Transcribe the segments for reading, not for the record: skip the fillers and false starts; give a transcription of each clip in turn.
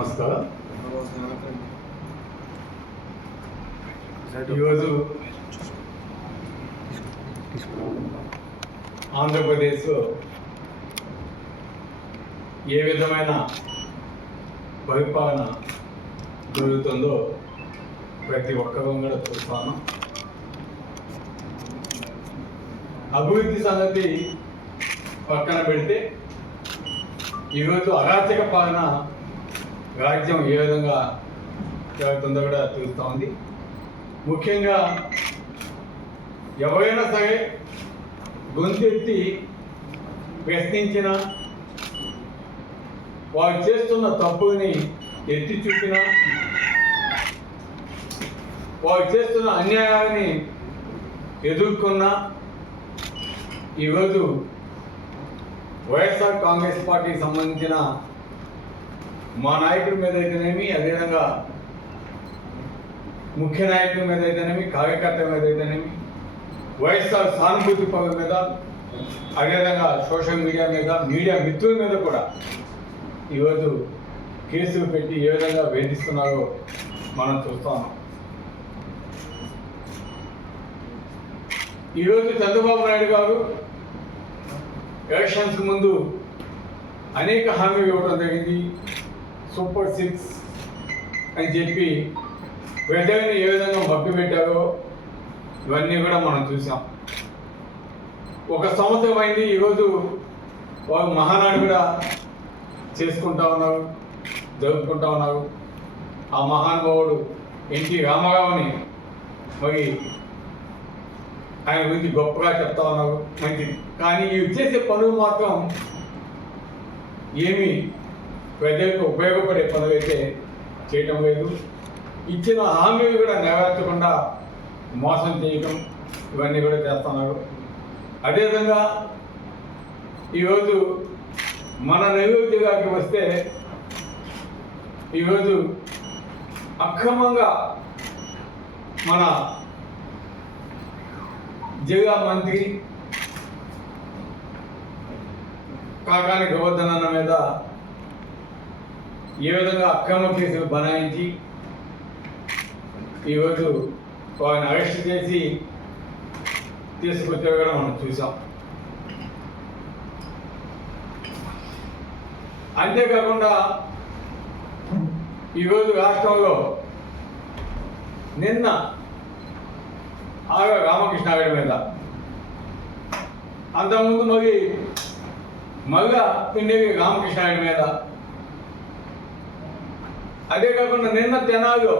నమస్కారం. ఈరోజు ఆంధ్రప్రదేశ్లో ఏ విధమైన పరిపాలన జరుగుతుందో ప్రతి ఒక్కరూ కూడా చూస్తాను. అభివృద్ధి సంగతి పక్కన పెడితే ఈరోజు అరాచక పాలన రాజ్యం ఏ విధంగా జరుగుతుందో కూడా తెలుస్తూ ఉంది. ముఖ్యంగా ఎవరైనా సరే గొంతెత్తి ప్రశ్నించిన, వారు చేస్తున్న తప్పుని ఎత్తి చూపిన, వారు చేస్తున్న అన్యాయాన్ని ఎదుర్కొన్న ఈరోజు వైఎస్ఆర్ కాంగ్రెస్ పార్టీకి సంబంధించిన మా నాయకుడి మీద అయితేనేమి, అదేవిధంగా ముఖ్య నాయకుడి మీద అయితేనేమి, కార్యకర్తల మీద అయితేనేమి, వైఎస్ఆర్ సానుభూతి పవర్ మీద, అదేవిధంగా సోషల్ మీడియా మీద, మీడియా మిత్రుల మీద కూడా ఈరోజు కేసులు పెట్టి ఏ విధంగా వేధిస్తున్నారో మనం చూస్తాం. ఈరోజు చంద్రబాబు నాయుడు గారు ఎలక్షన్స్ ముందు అనేక హామీలు ఇవ్వడం జరిగింది. సూపర్ 6 అని చెప్పి ప్రజల్ని ఏ విధంగా మభ్యపెట్టారో ఇవన్నీ కూడా మనం చూసాం. ఒక సంవత్సరం అయింది, ఈరోజు వారు మహానాడు కూడా చేసుకుంటా ఉన్నారు, జరుపుకుంటా ఉన్నారు. ఆ మహానుభావుడు ఎన్టీ రామారావుని మరి ఆయన గురించి గొప్పగా చెప్తా ఉన్నారు, మంచిది. కానీ ఇవి చేసే పనులు మాత్రం ఏమీ ప్రజలకు ఉపయోగపడే పనులు అయితే చేయటం లేదు. ఇచ్చిన హామీలు కూడా నెరవేర్చకుండా మోసం చేయటం ఇవన్నీ కూడా చేస్తున్నారు. అదేవిధంగా ఈరోజు మన నియోజకవర్గానికి వస్తే ఈరోజు అక్రమంగా మన జిల్లా మంత్రి కాకాని గోవర్ధన్ అన్న మీద ఏ విధంగా అక్రమ కేసులు బనాయించి ఈరోజు వారిని అరెస్ట్ చేసి తీసుకొచ్చే కూడా మనం చూసాం. అంతేకాకుండా ఈరోజు రాష్ట్రంలో నిన్న రామకృష్ణ గారి మీద, అంతకుముందు మళ్ళా పిండేవి రామకృష్ణ గారి మీద, అదే కాకుండా నిన్న తెనాలిలో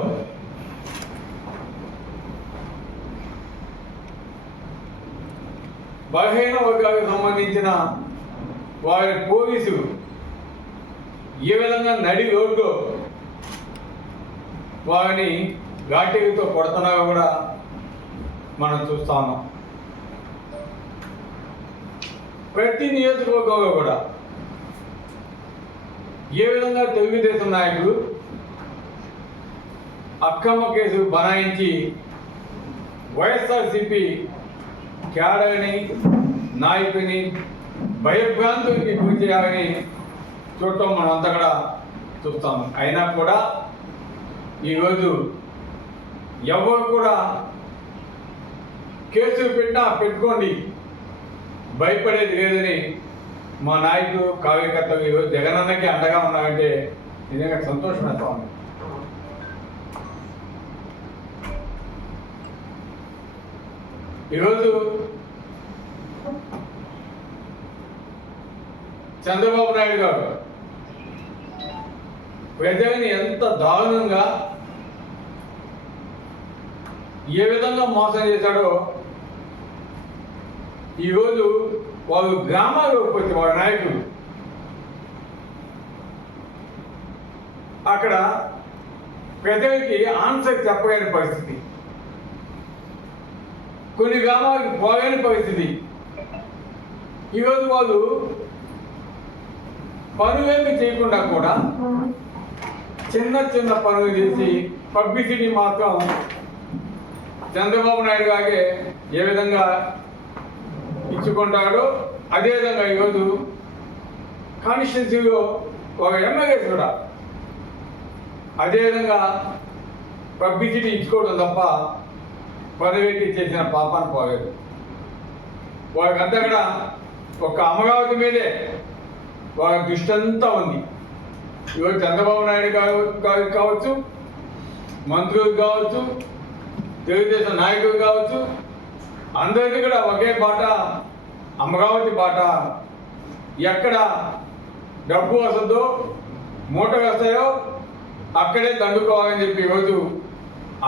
బలహీన వర్గాలకు సంబంధించిన వారి పోలీసులు ఏ విధంగా నడి రోడ్డు వారిని ఘాటీలతో కొడుతున్నారో కూడా మనం చూస్తా ఉన్నాం. ప్రతి నియోజకవర్గంలో కూడా ఏ విధంగా తెలుగుదేశం నాయకులు అక్రమ కేసులు బనాయించి వైఎస్ఆర్సీపీ క్యాడర్ని, నాయకుని భయభ్రాంతులకి గురి చేయాలని చూడటం మనం అంతా కూడా చూస్తాము. అయినా కూడా ఈరోజు ఎవరు కూడా కేసులు పెట్టినా పెట్టుకోండి, భయపడేది లేదని మా నాయకులు, కార్యకర్తలు ఈరోజు జగనన్నకి అండగా ఉన్నారంటే నిజంగా సంతోషం వేస్తా ఉంది. ఈరోజు చంద్రబాబు నాయుడు గారు ప్రజల్ని ఎంత దారుణంగా ఏ విధంగా మోసం చేశాడో ఈరోజు వాళ్ళు గ్రామాల్లోకి వచ్చి వాళ్ళ నాయకులు అక్కడ ప్రజలకి ఆన్సర్ చెప్పలేని పరిస్థితి, కొన్ని గ్రామాలకు పోలేని పరిస్థితి. ఈరోజు వాళ్ళు పనులేమి చేయకుండా కూడా చిన్న చిన్న పనులు చేసి పబ్లిసిటీ మాత్రం చంద్రబాబు నాయుడు గారికి ఏ విధంగా ఇచ్చుకుంటాడో అదేవిధంగా ఈరోజు కాన్స్టిట్యున్సీలో ఒక ఎమ్మెల్యేస్ కూడా అదేవిధంగా పబ్లిసిటీ ఇచ్చుకోవడం తప్ప పదవేటి చేసిన పాపాన్ని పోలేదు. వాళ్ళకంతా కూడా ఒక అమరావతి మీదే వాళ్ళ దృష్టి అంతా ఉంది. ఈరోజు చంద్రబాబు నాయుడు గారికి కావచ్చు, మంత్రులకు కావచ్చు, తెలుగుదేశం నాయకులు కావచ్చు, అందరికీ కూడా ఒకే బాట, అమరావతి బాట. ఎక్కడ డబ్బు వస్తుందో, మూట వస్తాయో అక్కడే దండుకోవాలని చెప్పి ఈరోజు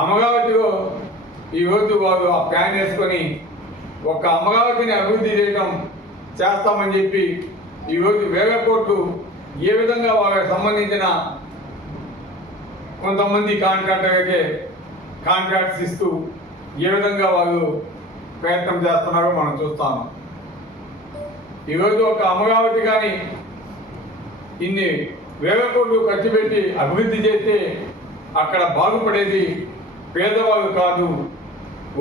అమరావతిలో ఈరోజు వాళ్ళు ఆ ప్లాన్ వేసుకొని ఒక అమరావతిని అభివృద్ధి చేస్తామని చెప్పి ఈరోజు వేల కోట్లు ఏ విధంగా వాళ్ళకి సంబంధించిన కొంతమంది కాంట్రాక్టర్లకే కాంట్రాక్ట్స్ ఇస్తూ ఏ విధంగా వాళ్ళు ప్రయత్నం చేస్తున్నారో మనం చూస్తాము. ఈరోజు ఒక అమరావతి కానీ ఇన్ని వేల కోట్లు ఖర్చు పెట్టి అభివృద్ధి చేస్తే అక్కడ బాగుపడేది పేదవాళ్ళు కాదు,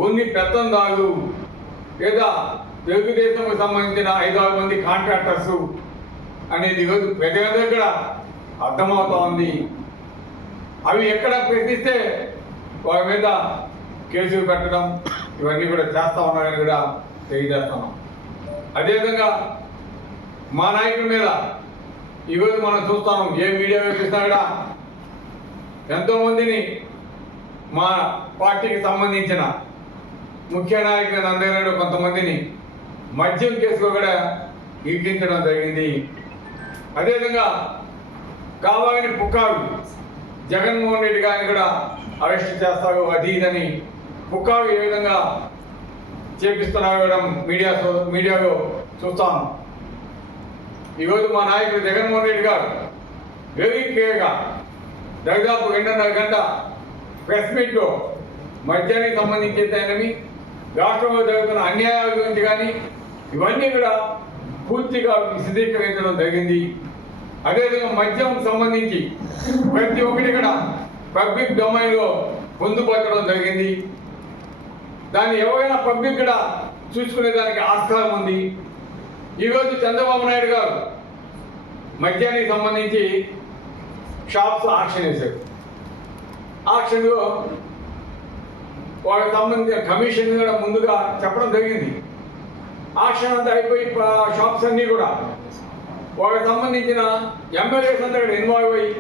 ఓన్లీ పెత్తందారులు లేదా తెలుగుదేశంకు సంబంధించిన 5-6 మంది కాంట్రాక్టర్స్ అనేది ఈరోజు ప్రజలందరూ కూడా అర్థమవుతా ఉంది. అవి ఎక్కడ ప్రశ్నిస్తే వారి మీద కేసులు పెట్టడం ఇవన్నీ కూడా చేస్తూ ఉన్నారని కూడా తెలియజేస్తున్నాం. అదేవిధంగా మా నాయకుడి మీద ఈరోజు మనం చూస్తాం, ఏ మీడియా చూసినా కూడా ఎంతోమందిని మా పార్టీకి సంబంధించిన ముఖ్య నాయకులను అందరూ కొంతమందిని మద్యం కేసులో కూడా ఇరికించడం జరిగింది. అదేవిధంగా కావాలని పుకారు జగన్మోహన్ రెడ్డి గారిని కూడా అరెస్ట్ చేస్తారు, అది ఇదని పుకారు ఏ విధంగా చేపిస్తున్నారు మీడియాలో చూస్తాం. ఈరోజు మా నాయకుడు జగన్మోహన్ రెడ్డి గారు వెరీ క్లియర్గా దాదాపు 2.5 గంట ప్రెస్ మీట్లో మద్యానికి సంబంధించి రాష్ట్రంలో జరుగుతున్న అన్యాయాల గురించి కానీ ఇవన్నీ కూడా పూర్తిగా విశదీకరించడం జరిగింది. అదేవిధంగా మద్యం సంబంధించి ప్రతి ఒక్కటి కూడా పబ్లిక్ డొమైన్లో పొందుపరచడం జరిగింది. దాన్ని ఎవరైనా పబ్లిక్ కూడా చూసుకునే దానికి ఆస్కారం ఉంది. ఈరోజు చంద్రబాబు నాయుడు గారు మద్యానికి సంబంధించి షాప్స్ ఆక్షన్ వేశారు. ఆక్షన్లో వాళ్ళకి సంబంధించిన కమిషన్ కూడా ముందుగా చెప్పడం జరిగింది. ఆక్షన్ అంతా అయిపోయి షాప్స్ అన్నీ కూడా వాళ్ళకి సంబంధించిన ఎమ్మెల్యేస్ అంతా కూడా ఇన్వాల్వ్ అయ్యి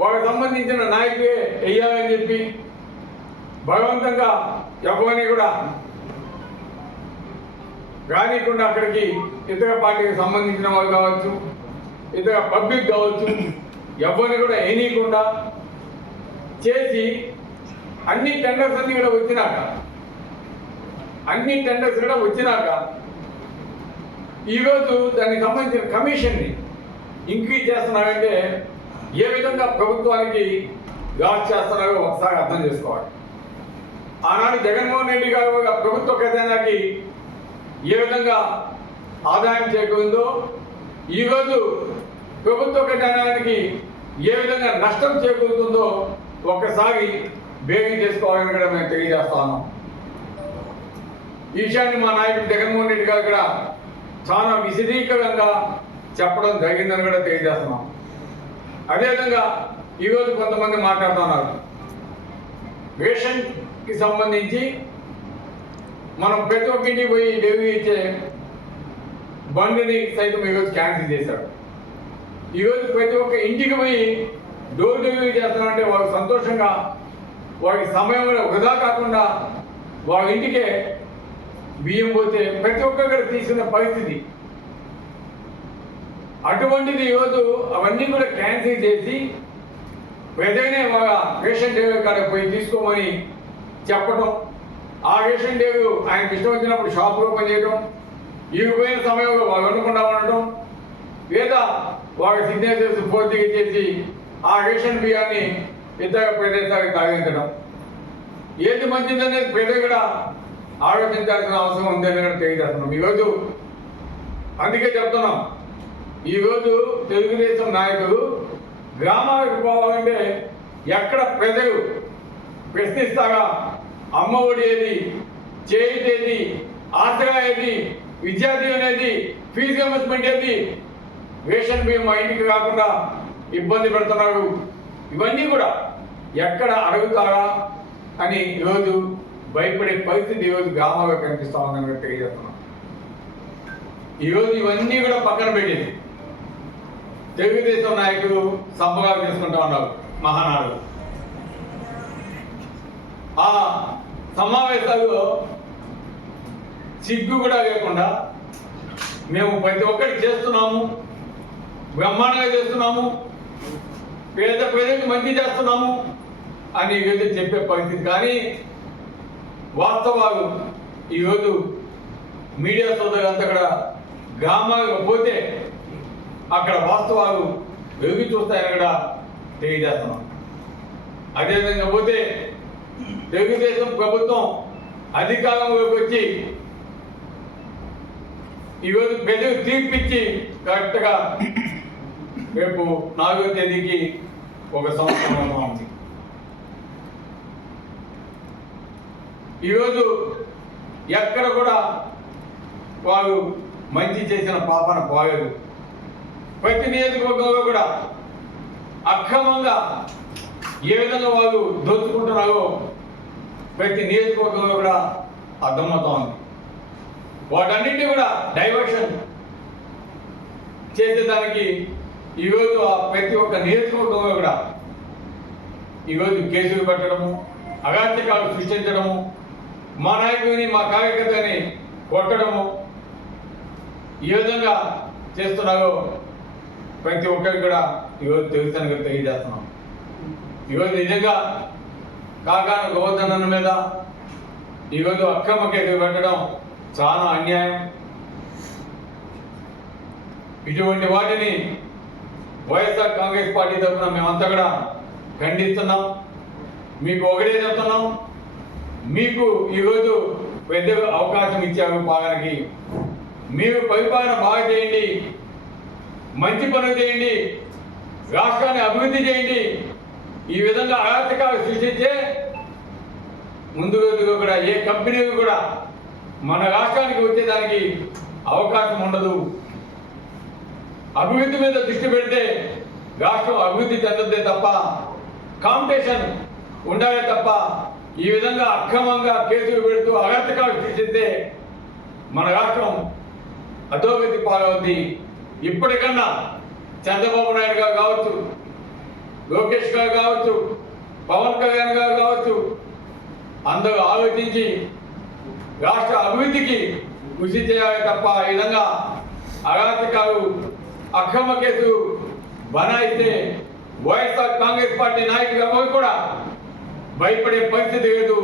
వాళ్ళకి సంబంధించిన నాయకులే వెయ్యాలని చెప్పి బలవంతంగా ఎవరిని కూడా రానికుండా అక్కడికి ఇతర పార్టీకి సంబంధించిన వాళ్ళు కావచ్చు, ఇతర పబ్లిక్ కావచ్చు, ఎవరిని కూడా వేయనీయకుండా చేసి అన్ని టెండర్స్ అన్ని కూడా వచ్చినాక ఈరోజు దానికి సంబంధించిన కమిషన్ని ఇంక్రీజ్ చేస్తున్నారంటే ఏ విధంగా ప్రభుత్వానికి లాస్ చేస్తున్నారో ఒకసారి అర్థం చేసుకోవాలి. ఆనాడు జగన్మోహన్ రెడ్డి గారు ప్రభుత్వ ఖజానాకి ఏ విధంగా ఆదాయం చేకూరిందో ఈరోజు ప్రభుత్వ ఖజానానికి ఏ విధంగా నష్టం చేకూరుతుందో ఒక్కసారి బేగం చేసుకోవాలని కూడా మేము తెలియజేస్తా ఉన్నాం. ఈ విషయాన్ని మా నాయకుడు జగన్మోహన్ రెడ్డి గారు కూడా చాలా విశదీకరంగా చెప్పడం జరిగిందని కూడా తెలియజేస్తున్నాం. అదేవిధంగా ఈరోజు కొంతమంది మాట్లాడుతున్నారు, రేషన్కి సంబంధించి మనం ప్రతి ఒక్కరికి పోయి డెలివరీ ఇచ్చే బండిని సైతం ఈరోజు క్యాన్సిల్ చేశారు. ఈరోజు ప్రతి ఒక్క ఇంటికి పోయి డోర్ డెలివరీ చేస్తున్నారంటే వాళ్ళు సంతోషంగా వారికి సమయం వృధా కాకుండా వాళ్ళ ఇంటికే బియ్యం పోతే ప్రతి ఒక్కరు తీసుకునే పరిస్థితి. అటువంటిది ఈరోజు అవన్నీ కూడా క్యాన్సిల్ చేసి ప్రజలనే వాళ్ళ రేషన్ డెలివరీ కాడ పోయి తీసుకోమని చెప్పడం, ఆ రేషన్ డెలివరీ ఆయనకి ఇష్టం వచ్చినప్పుడు షాప్ ఓపెన్ చేయడం, ఈగిపోయిన సమయంలో వాళ్ళు వండకుండా ఉండటం, లేదా వాళ్ళ సిగ్నేచర్స్ పూర్తిగా చేసి ఆ రేషన్ బియ్యాన్ని ఇతర ప్రదేశాలకు తరలించడం. ఏది మంచిదనేది ప్రజలు కూడా ఆలోచించాల్సిన అవసరం ఉందని కూడా తెలియజేస్తున్నాం. ఈరోజు అందుకే చెప్తున్నాం, ఈరోజు తెలుగుదేశం నాయకులు గ్రామాలకు పోవాలంటే ఎక్కడ ప్రజలు ప్రశ్నిస్తారా, అమ్మ ఒడి ఏది, చేయుత ఏది, ఆసరా ఏది, విద్యార్థి అనేది, ఫీజు రియంబర్స్మెంట్ ఏది, రేషన్ బియ్యం మా ఇంటికి రాకుండా ఇబ్బంది పెడుతున్నారు, ఇవన్నీ కూడా ఎక్కడ అడుగుతారా అని ఈరోజు భయపడే పరిస్థితి ఈరోజు గ్రామాల్లో కనిపిస్తా ఉందని కూడా తెలియజేస్తున్నాం. ఈరోజు ఇవన్నీ కూడా పక్కన పెట్టింది తెలుగుదేశం నాయకులు సంబరాలు చేసుకుంటా ఉన్నారు మహానాడు. ఆ సమావేశాల్లో సిగ్గు కూడా లేకుండా మేము ప్రతి ఒక్కటి చేస్తున్నాము, బ్రహ్మాండంగా చేస్తున్నాము, పేద ప్రజలకు మంచి చేస్తున్నాము అని ఈరోజు చెప్పే పరిస్థితి. కానీ వాస్తవాలు ఈరోజు మీడియా సోదరులంతా కూడా గ్రామాలకు పోతే అక్కడ వాస్తవాలు వెలుగు చూస్తాయని కూడా తెలియజేస్తున్నాం. అదేవిధంగా పోతే తెలుగుదేశం ప్రభుత్వం అధికారంలోకి వచ్చి ఈరోజు ప్రజలు తీర్పిచ్చి కరెక్ట్గా రేపు 4వ తేదీకి ఒక సంవత్సరం ఉంది. ఈరోజు ఎక్కడ కూడా వారు మంచి చేసిన పాపన పోలేదు. ప్రతి నియోజకవర్గంలో కూడా అక్రమంగా ఏ విధంగా వారు దోచుకుంటున్నారో ప్రతి నియోజకవర్గంలో కూడా అర్థమవుతా ఉంది. వాటన్నింటినీ కూడా డైవర్షన్ చేసేదానికి ఈరోజు ఆ ప్రతి ఒక్క నియోజకవర్గంలో కూడా ఈరోజు కేసులు పెట్టడము, అగాత్యకాలు సృష్టించడము, మా నాయకుడిని మా కార్యకర్తని కొట్టడము ఈ విధంగా చేస్తున్నారో ప్రతి ఒక్కరికి కూడా ఈరోజు తెలుసని తెలియజేస్తున్నాం. ఈరోజు నిజంగా కాకాన గోవర్ధన్ మీద ఈరోజు అక్రమ కేసులు పెట్టడం చాలా అన్యాయం. ఇటువంటి వాటిని వైఎస్ఆర్ కాంగ్రెస్ పార్టీ తరఫున మేమంతా కూడా ఖండిస్తున్నాం. మీకు ఒకటే చెప్తున్నాం, మీకు ఈరోజు పెద్ద అవకాశం ఇచ్చారు పాలనకి. మీరు పరిపాలన బాగా చేయండి, మంచి పనులు చేయండి, రాష్ట్రాన్ని అభివృద్ధి చేయండి. ఈ విధంగా ఆర్థికాలు సృష్టించే ముందు రోజుగా కూడా ఏ కంపెనీలు కూడా మన రాష్ట్రానికి వచ్చేదానికి అవకాశం ఉండదు. అభివృద్ధి మీద దృష్టి పెడితే రాష్ట్రం అభివృద్ధి చెందదే తప్ప, కాంపిటీషన్ ఉండాలే తప్ప ఈ విధంగా అక్రమంగా కేసులు పెడుతూ అరాచకాలు సృష్టిస్తే మన రాష్ట్రం అధోగతి పాలవుద్ది. ఇప్పటికన్నా చంద్రబాబు నాయుడు గారు కావచ్చు, లోకేష్ గారు కావచ్చు, పవన్ కళ్యాణ్ గారు కావచ్చు, అందరూ ఆలోచించి రాష్ట్ర అభివృద్ధికి కృషి చేయాలి తప్ప ఈ విధంగా అరాచకాలు అక్రమ కేసులు బనాయిస్తే వైఎస్ఆర్ కాంగ్రెస్ పార్టీ నాయకులు ఎవరు కూడా భయపడే పరిస్థితి లేదు.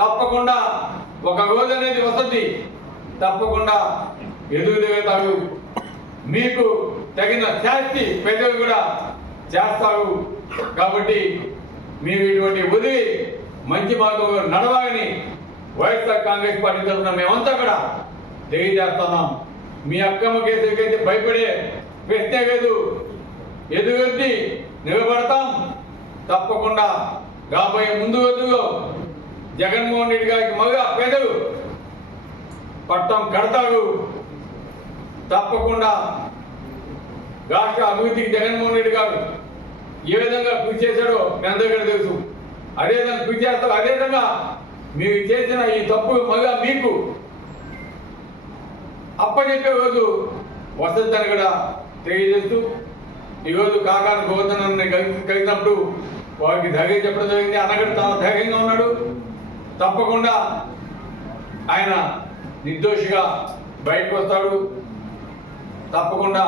తప్పకుండా ఒక రోజు అనేది వస్తుంది, తప్పకుండా ఎదుగుతారు. మీకు తగిన శాస్తి ప్రజలు కూడా చేస్తారు. కాబట్టి మీరు ఇటువంటి వదిలి మంచి మార్గంలో నడవాలని వైఎస్ఆర్ కాంగ్రెస్ పార్టీ తరఫున మేమంతా కూడా తెలియజేస్తున్నాం. మీ అక్రమ కేసులకైతే భయపడే ప్రశ్నే లేదు, ఎదుగొద్ది నిలబడతాం. తప్పకుండా రాబోయే ముందు రోజుల్లో జగన్మోహన్ రెడ్డి గారికి మళ్ళా ప్రజలు పట్టం కడతారు. తప్పకుండా రాష్ట్ర అభివృద్ధికి జగన్మోహన్ రెడ్డి గారు ఏ విధంగా కృషి చేశాడో మీ అందరికీ తెలుసు. అదేవిధంగా కృషి చేస్తారు. అదేవిధంగా మీరు చేసిన ఈ తప్పు మళ్ళా మీకు అప్పచెప్పే రోజు వసంతని కూడా తెలియజేస్తూ ఈరోజు కాకాని గోవర్ధన్ కలిగినప్పుడు వారికి ధైర్యం చెప్పడం జరిగింది. అన్నగడు చాలా ధైర్యంగా ఉన్నాడు. తప్పకుండా ఆయన నిర్దోషిగా బయటకు వస్తాడు. తప్పకుండా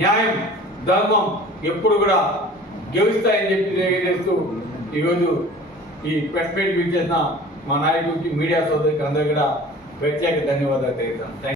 న్యాయం ధర్మం ఎప్పుడు కూడా గెలుస్తాయని చెప్పి తెలియజేస్తూ ఈరోజు ఈ ప్రెస్ మీట్ చేసిన మా నాయకుడికి, మీడియా సోదరికి అందరికీ కూడా ప్రత్యేక ధన్యవాదాలు తెలియజేస్తాను.